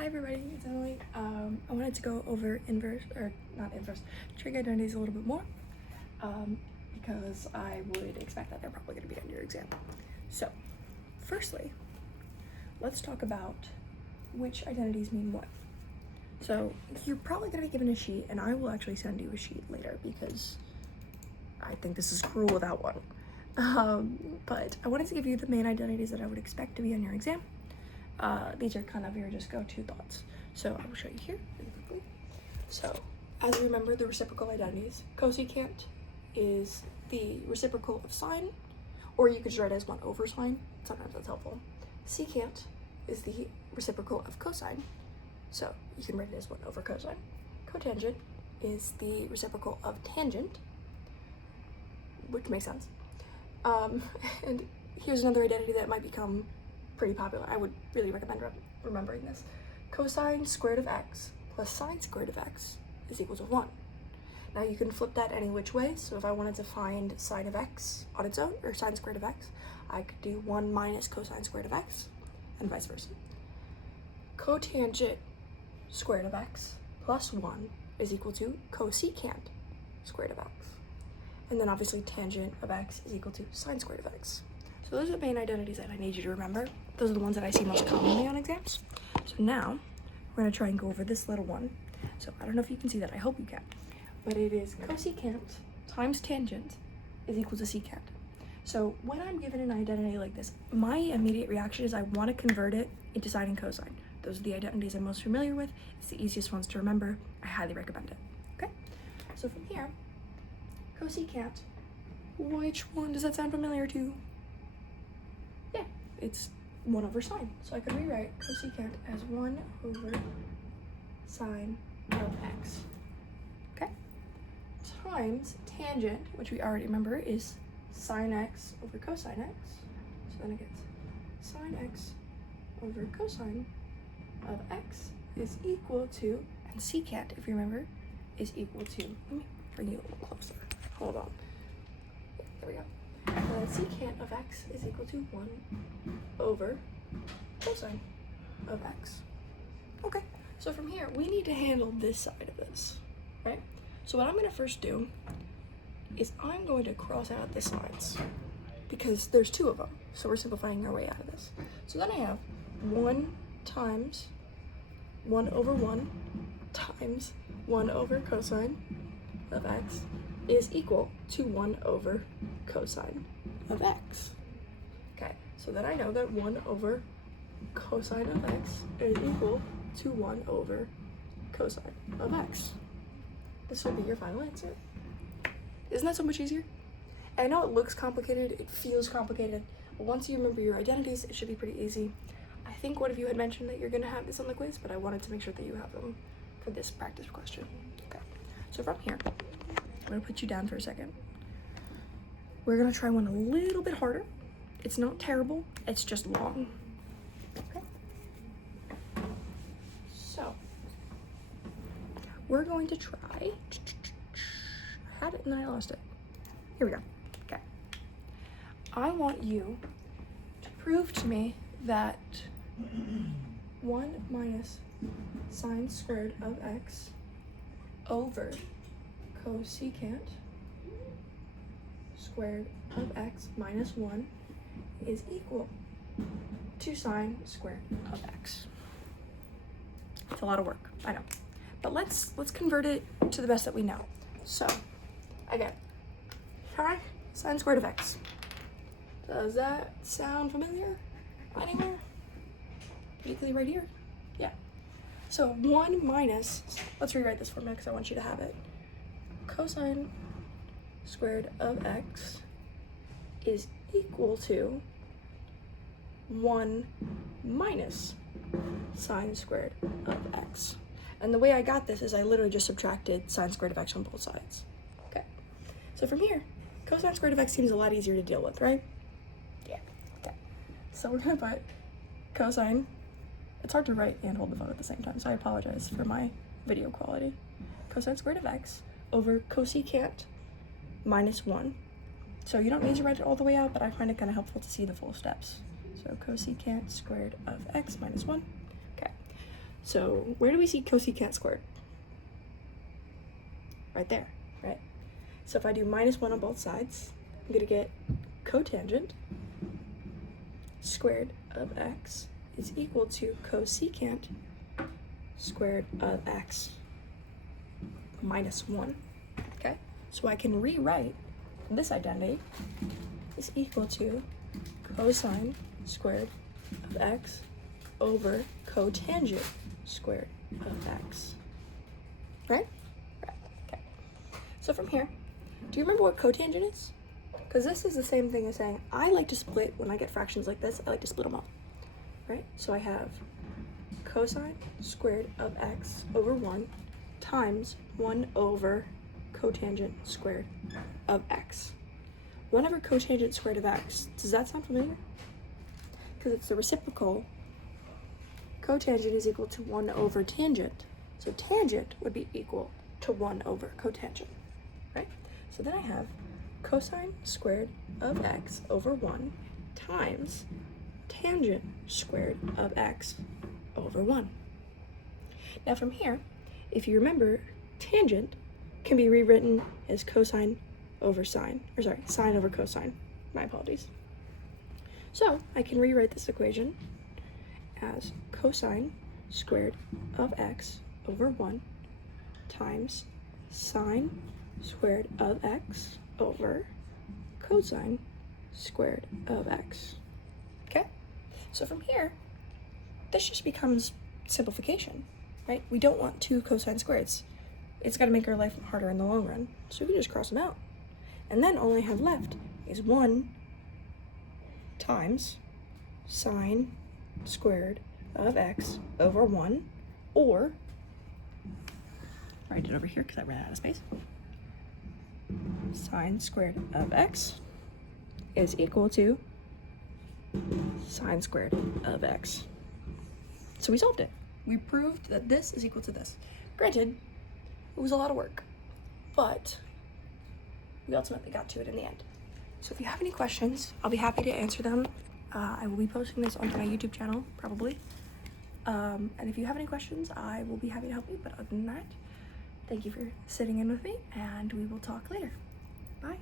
Hi everybody, it's Emily. I wanted to go over trig identities a little bit more because I would expect that they're probably going to be on your exam. So, firstly, let's talk about which identities mean what. So, you're probably going to be given a sheet, and I will actually send you a sheet later because I think this is cruel without one. But I wanted to give you the main identities that I would expect to be on your exam. These are kind of your just go-to thoughts. So I will show you here really quickly. So as you remember, the reciprocal identities, cosecant is the reciprocal of sine, or you could just write it as 1 over sine. Sometimes that's helpful. Secant is the reciprocal of cosine, so you can write it as 1 over cosine. Cotangent is the reciprocal of tangent, which makes sense. And here's another identity that might become pretty popular. I would really recommend remembering this. Cosine squared of x plus sine squared of x is equal to 1. Now you can flip that any which way. So if I wanted to find sine of x on its own, or sine squared of x, I could do 1 minus cosine squared of x, and vice versa. Cotangent squared of x plus 1 is equal to cosecant squared of x. And then obviously tangent of x is equal to sine squared of x. So those are the main identities that I need you to remember. Those are the ones that I see most commonly on exams. So now we're going to try and go over this little one. So I don't know if you can see that. I hope you can. But it is cosecant times tangent is equal to secant. So when I'm given an identity like this, my immediate reaction is I want to convert it into sine and cosine. Those are the identities I'm most familiar with. It's the easiest ones to remember. I highly recommend it. Okay? So from here, cosecant, which one does that sound familiar to? Yeah, it's 1 over sine. So I could rewrite cosecant as 1 over sine of x. Okay? Times tangent, which we already remember is sine x over cosine x. So then it gets sine x over cosine of x is equal to, and secant, if you remember, is equal to, let me bring you a little closer. Hold on. There we go. Secant of x is equal to 1 over cosine of x. Okay, so from here, we need to handle this side of this, right? So what I'm going to first do is I'm going to cross out the sides because there's 2 of them. So we're simplifying our way out of this. So then I have 1 times 1 over 1 times 1 over cosine of x is equal to 1 over cosine of x. Okay, so then I know that 1 over cosine of x is equal to 1 over cosine of x. This will be your final answer. Isn't that so much easier? And I know it looks complicated, it feels complicated, but once you remember your identities, it should be pretty easy. I think one of you had mentioned that you're going to have this on the quiz, but I wanted to make sure that you have them for this practice question. Okay, so from here, I'm going to put you down for a second. We're going to try one a little bit harder. It's not terrible, it's just long. Okay. So, we're going to try. I had it and then I lost it. Here we go. Okay. I want you to prove to me that 1 minus sine squared of x over cosecant squared of x minus 1 is equal to sine squared of x. It's a lot of work, I know. But let's convert it to the best that we know. So, again, try sine squared of x. Does that sound familiar anywhere? Particularly right here? Yeah. So 1 minus, let's rewrite this for a minute because I want you to have it. Cosine squared of x is equal to 1 minus sine squared of x. And the way I got this is I literally just subtracted sine squared of x on both sides. Okay. So from here, cosine squared of x seems a lot easier to deal with, right? Yeah. Okay. So we're gonna put cosine. It's hard to write and hold the phone at the same time, so I apologize for my video quality. Cosine squared of x over cosecant minus 1. So you don't need to write it all the way out, but I find it kind of helpful to see the full steps. So cosecant squared of x minus 1. Okay. So where do we see cosecant squared? Right there, right? So if I do -1 on both sides, I'm gonna get cotangent squared of x is equal to cosecant squared of x -1, okay? So I can rewrite this identity is equal to cosine squared of x over cotangent squared of x, right? Right, okay. So from here, do you remember what cotangent is? Because this is the same thing as saying, I like to split, when I get fractions like this, I like to split them up, right? So I have cosine squared of x over 1 times 1 over cotangent squared of x. 1 over cotangent squared of x, does that sound familiar? Because it's the reciprocal. Cotangent is equal to 1 over tangent. So tangent would be equal to 1 over cotangent, right? So then I have cosine squared of x over 1 times tangent squared of x over 1. Now from here, if you remember, tangent can be rewritten as cosine over sine, or sorry, sine over cosine. My apologies. So I can rewrite this equation as cosine squared of x over 1 times sine squared of x over cosine squared of x. Okay? So from here, this just becomes simplification, right? We don't want 2 cosine squareds. It's got to make our life harder in the long run. So we can just cross them out. And then all I have left is 1 times sine squared of x over 1, or, write it over here because I ran out of space, sine squared of x is equal to sine squared of x. So we solved it. We proved that this is equal to this. Granted, it was a lot of work, but we ultimately got to it in the end. So if you have any questions, I'll be happy to answer them. I will be posting this onto my YouTube channel, probably. And if you have any questions, I will be happy to help you. But other than that, thank you for sitting in with me, and we will talk later. Bye.